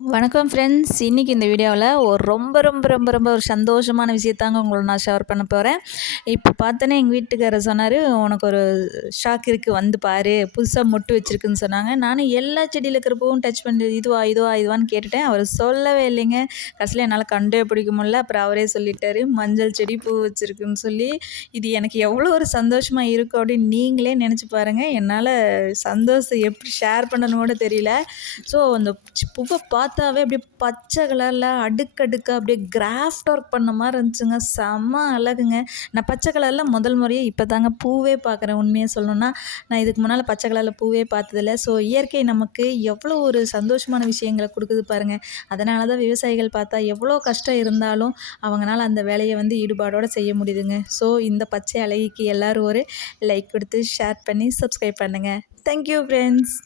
வணக்கம் ஃப்ரெண்ட்ஸ். இன்றைக்கி இந்த வீடியோவில் ஒரு ரொம்ப ரொம்ப ரொம்ப ரொம்ப ஒரு சந்தோஷமான விஷயத்தாங்க உங்களை நான் ஷேர் பண்ண போகிறேன். இப்போ பார்த்தோன்னே எங்கள் வீட்டுக்காரர் சொன்னார், உனக்கு ஒரு ஷாக் இருக்குது வந்து பாரு, புதுசாக மொட்டு வச்சுருக்குன்னு சொன்னாங்க. நானும் எல்லா செடியில் இருக்கிற பூவும் டச் பண்ணி இதுவான்னு கேட்டுட்டேன். அவர் சொல்லவே இல்லைங்க. கடைசியில் என்னால் கண்டே பிடிக்க முடியல. அப்புறம் அவரே சொல்லிட்டாரு, மஞ்சள் செடி பூ வச்சுருக்குன்னு சொல்லி. இது எனக்கு எவ்வளோ ஒரு சந்தோஷமாக இருக்கும் அப்படின்னு நீங்களே நினச்சி பாருங்கள். என்னால் சந்தோஷம் எப்படி ஷேர் பண்ணணும் கூட தெரியல. ஸோ அந்த பூவை பார்த்தாவே அப்படியே பச்சை கலரில் அடுக்கடுக்காக அப்படியே கிராஃப்ட் ஒர்க் பண்ண மாதிரி இருந்துச்சுங்க. செம்ம அழகுங்க. நான் பச்சை கலரில் முதல் முறையாக இப்போ தாங்க பூவே பார்க்குறேன். உண்மையாக சொல்லணுன்னா நான் இதுக்கு முன்னால் பச்சை கலரில் பூவே பார்த்ததில்ல. ஸோ இயற்கை நமக்கு எவ்வளோ ஒரு சந்தோஷமான விஷயங்களை கொடுக்குது பாருங்கள். அதனால தான் விவசாயிகள் பார்த்தா எவ்வளோ கஷ்டம் இருந்தாலும் அவங்களால அந்த வேலையை வந்து ஈடுபாடோடு செய்ய முடியுதுங்க. ஸோ இந்த பச்சை அழகிக்கு எல்லோரும் ஒரு லைக் கொடுத்து ஷேர் பண்ணி சப்ஸ்கிரைப் பண்ணுங்கள். Thank you friends.